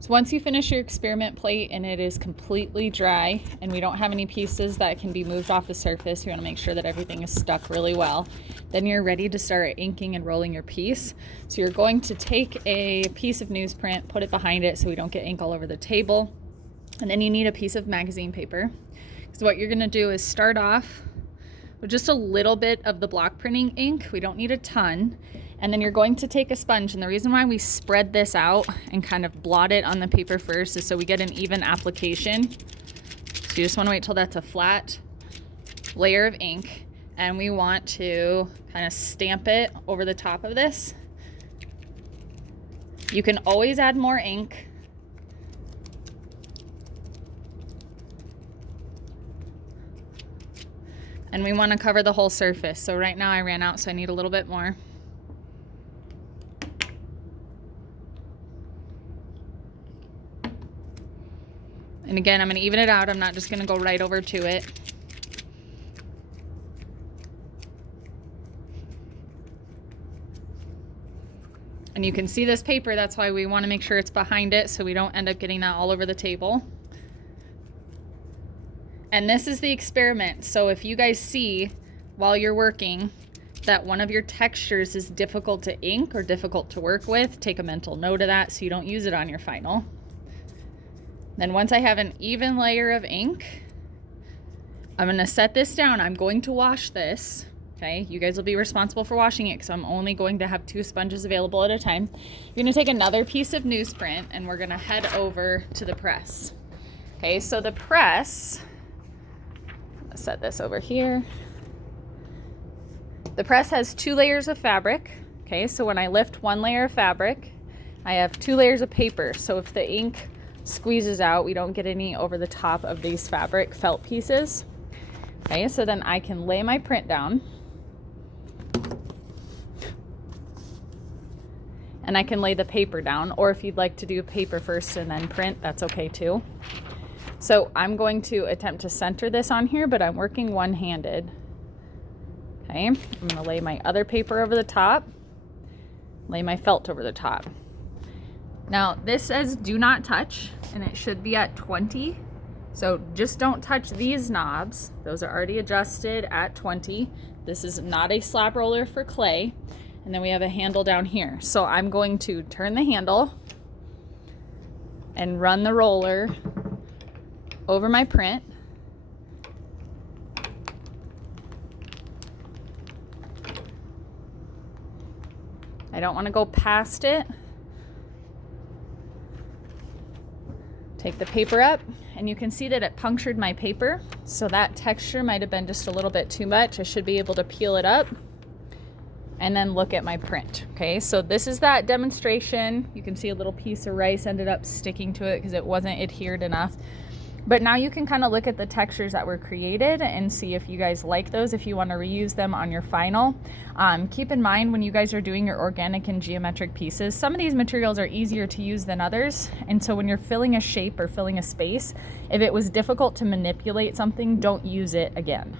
So once you finish your experiment plate and it is completely dry and we don't have any pieces that can be moved off the surface, you want to make sure that everything is stuck really well, then you're ready to start inking and rolling your piece. So you're going to take a piece of newsprint, put it behind it so we don't get ink all over the table, and then you need a piece of magazine paper. So what you're going to do is start off with just a little bit of the block printing ink. We don't need a ton. And then you're going to take a sponge, and the reason why we spread this out and kind of blot it on the paper first is so we get an even application. So you just want to wait till that's a flat layer of ink, and we want to kind of stamp it over the top of this. You can always add more ink. And we want to cover the whole surface. So right now I ran out, so I need a little bit more. And again, I'm going to even it out. I'm not just going to go right over to it. And you can see this paper, that's why we want to make sure it's behind it so we don't end up getting that all over the table. And this is the experiment. So if you guys see while you're working that one of your textures is difficult to ink or difficult to work with, take a mental note of that so you don't use it on your final. Then once I have an even layer of ink, I'm going to set this down. I'm going to wash this. Okay, you guys will be responsible for washing it because I'm only going to have 2 sponges available at a time. You're going to take another piece of newsprint and we're going to head over to the press. Okay, so the press, let's set this over here. The press has 2 layers of fabric. Okay, so when I lift 1 layer of fabric, I have 2 layers of paper. So if the ink squeezes out, we don't get any over the top of these fabric felt pieces. Okay, so then I can lay my print down. And I can lay the paper down, or if you'd like to do paper first and then print, that's okay too. So I'm going to attempt to center this on here, but I'm working one-handed. Okay, I'm gonna lay my other paper over the top, lay my felt over the top. Now this says do not touch, and it should be at 20. So just don't touch these knobs. Those are already adjusted at 20. This is not a slab roller for clay. And then we have a handle down here. So I'm going to turn the handle and run the roller over my print. I don't want to go past it. Take the paper up, and you can see that it punctured my paper. So that texture might have been just a little bit too much. I should be able to peel it up and then look at my print. Okay, so this is that demonstration. You can see a little piece of rice ended up sticking to it because it wasn't adhered enough. But now you can kind of look at the textures that were created and see if you guys like those, if you want to reuse them on your final. Keep in mind when you guys are doing your organic and geometric pieces, some of these materials are easier to use than others. And so when you're filling a shape or filling a space, if it was difficult to manipulate something, don't use it again.